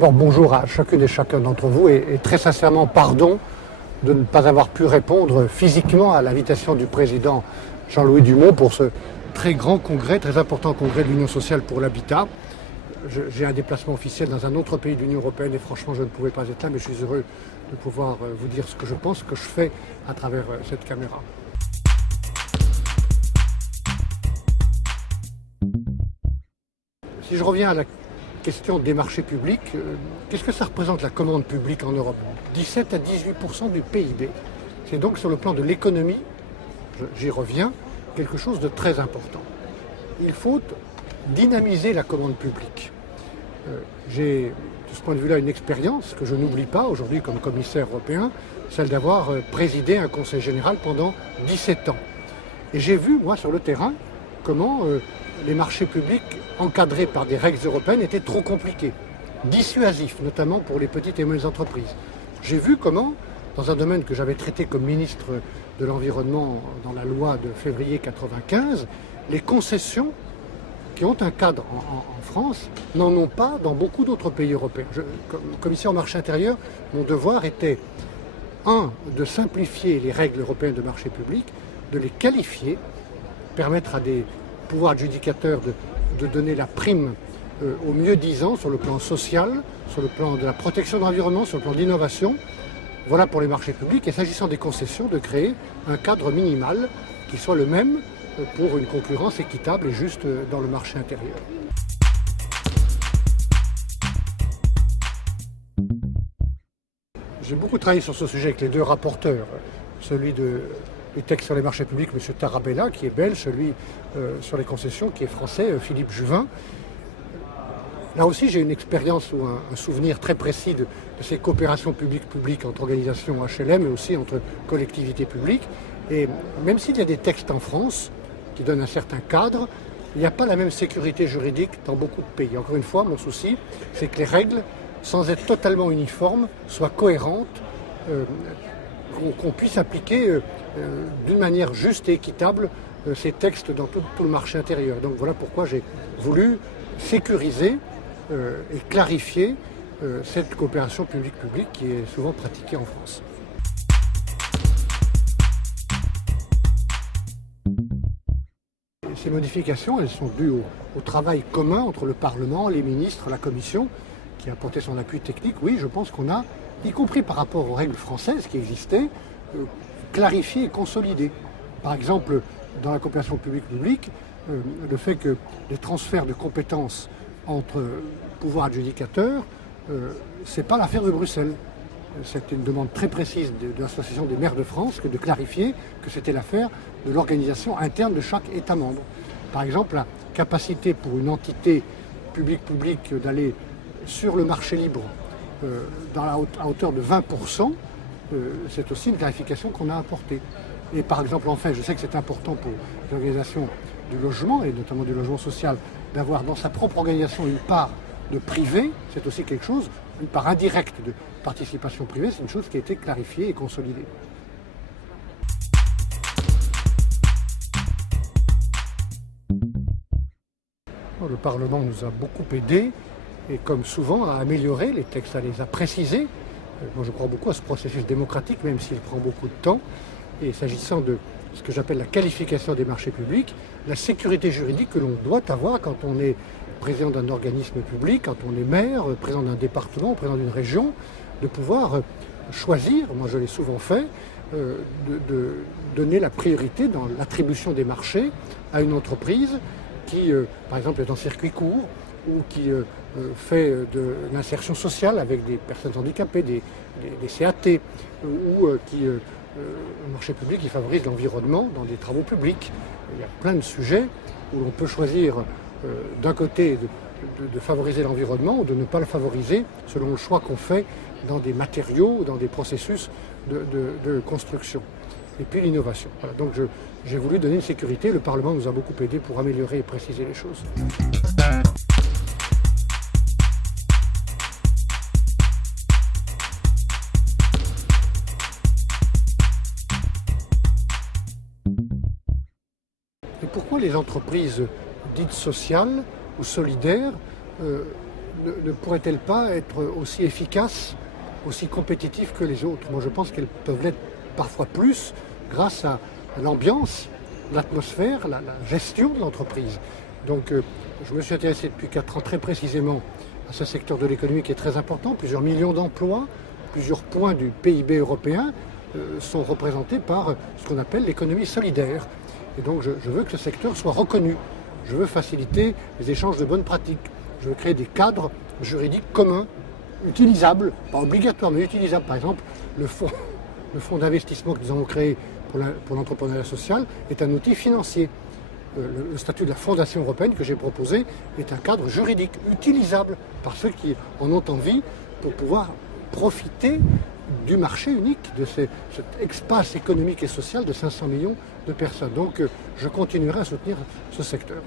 D'abord, bonjour à chacune et chacun d'entre vous et très sincèrement, pardon de ne pas avoir pu répondre physiquement à l'invitation du président Jean-Louis Dumont pour ce très grand congrès, très important congrès de l'Union sociale pour l'habitat. J'ai un déplacement officiel dans un autre pays de l'Union européenne et franchement, je ne pouvais pas être là, mais je suis heureux de pouvoir vous dire ce que je pense, ce que je fais à travers cette caméra. Si je reviens à la question des marchés publics, qu'est-ce que ça représente la commande publique en Europe? 17 à 18% du PIB. C'est donc sur le plan de l'économie, j'y reviens, quelque chose de très important. Il faut dynamiser la commande publique. J'ai de ce point de vue-là une expérience que je n'oublie pas aujourd'hui comme commissaire européen, celle d'avoir présidé un conseil général pendant 17 ans. Et j'ai vu, moi, sur le terrain, comment les marchés publics encadrés par des règles européennes étaient trop compliqués, dissuasifs, notamment pour les petites et moyennes entreprises. J'ai vu comment, dans un domaine que j'avais traité comme ministre de l'Environnement dans la loi de février 1995, les concessions qui ont un cadre en France n'en ont pas dans beaucoup d'autres pays européens. Comme commissaire au marché intérieur, mon devoir était, de simplifier les règles européennes de marché public, de les qualifier, permettre à des pouvoirs adjudicateurs de donner la prime au mieux-disant sur le plan social, sur le plan de la protection de l'environnement, sur le plan de l'innovation. Voilà pour les marchés publics. Et s'agissant des concessions, de créer un cadre minimal qui soit le même pour une concurrence équitable et juste dans le marché intérieur. J'ai beaucoup travaillé sur ce sujet avec les deux rapporteurs, celui du texte sur les marchés publics, M. Tarabella, qui est belge, celui sur les concessions, qui est français, Philippe Juvin. Là aussi, j'ai une expérience ou un souvenir très précis de ces coopérations publiques-publiques entre organisations HLM, mais aussi entre collectivités publiques. Et même s'il y a des textes en France qui donnent un certain cadre, il n'y a pas la même sécurité juridique dans beaucoup de pays. Encore une fois, mon souci, c'est que les règles, sans être totalement uniformes, soient cohérentes, qu'on puisse appliquer d'une manière juste et équitable ces textes dans tout le marché intérieur. Donc voilà pourquoi j'ai voulu sécuriser et clarifier cette coopération publique-publique qui est souvent pratiquée en France. Ces modifications, elles sont dues au travail commun entre le Parlement, les ministres, la Commission, qui a apporté son appui technique. Oui, je pense qu'on a, y compris par rapport aux règles françaises qui existaient, clarifié et consolidé. Par exemple, dans la coopération publique-publique, le fait que les transferts de compétences entre pouvoirs adjudicateurs, ce n'est pas l'affaire de Bruxelles. C'était une demande très précise de l'Association des maires de France que de clarifier que c'était l'affaire de l'organisation interne de chaque État membre. Par exemple, la capacité pour une entité publique d'aller sur le marché libre à hauteur de 20%, c'est aussi une clarification qu'on a apportée. Et par exemple, enfin, je sais que c'est important pour l'organisation du logement, et notamment du logement social, d'avoir dans sa propre organisation une part de privé, c'est aussi quelque chose, une part indirecte de participation privée, c'est une chose qui a été clarifiée et consolidée. Le Parlement nous a beaucoup aidés, et comme souvent, à améliorer les textes, à les préciser. Moi, je crois beaucoup à ce processus démocratique, même s'il prend beaucoup de temps. Et s'agissant de ce que j'appelle la qualification des marchés publics, la sécurité juridique que l'on doit avoir quand on est président d'un organisme public, quand on est maire, président d'un département, président d'une région, de pouvoir choisir, moi je l'ai souvent fait, de donner la priorité dans l'attribution des marchés à une entreprise qui, par exemple, est en circuit court ou qui fait de l'insertion sociale avec des personnes handicapées, des CAT, ou qui, un marché public qui favorise l'environnement dans des travaux publics. Il y a plein de sujets où l'on peut choisir d'un côté de favoriser l'environnement ou de ne pas le favoriser selon le choix qu'on fait dans des matériaux ou dans des processus de construction. Et puis l'innovation. Voilà. Donc j'ai voulu donner une sécurité. Le Parlement nous a beaucoup aidés pour améliorer et préciser les choses. Et pourquoi les entreprises dites sociales ou solidaires ne pourrait-elle pas être aussi efficace, aussi compétitive que les autres? Moi je pense qu'elles peuvent l'être parfois plus grâce à l'ambiance, l'atmosphère, la gestion de l'entreprise. Donc je me suis intéressé depuis 4 ans très précisément à ce secteur de l'économie qui est très important. Plusieurs millions d'emplois, plusieurs points du PIB européen sont représentés par ce qu'on appelle l'économie solidaire. Et donc je veux que ce secteur soit reconnu. Je veux faciliter les échanges de bonnes pratiques. Je veux créer des cadres juridiques communs, utilisables, pas obligatoires, mais utilisables. Par exemple, le fonds d'investissement que nous avons créé pour l'entrepreneuriat social est un outil financier. Le statut de la Fondation européenne que j'ai proposé est un cadre juridique utilisable par ceux qui en ont envie pour pouvoir profiter du marché unique, de cet espace économique et social de 500 millions de personnes. Donc je continuerai à soutenir ce secteur.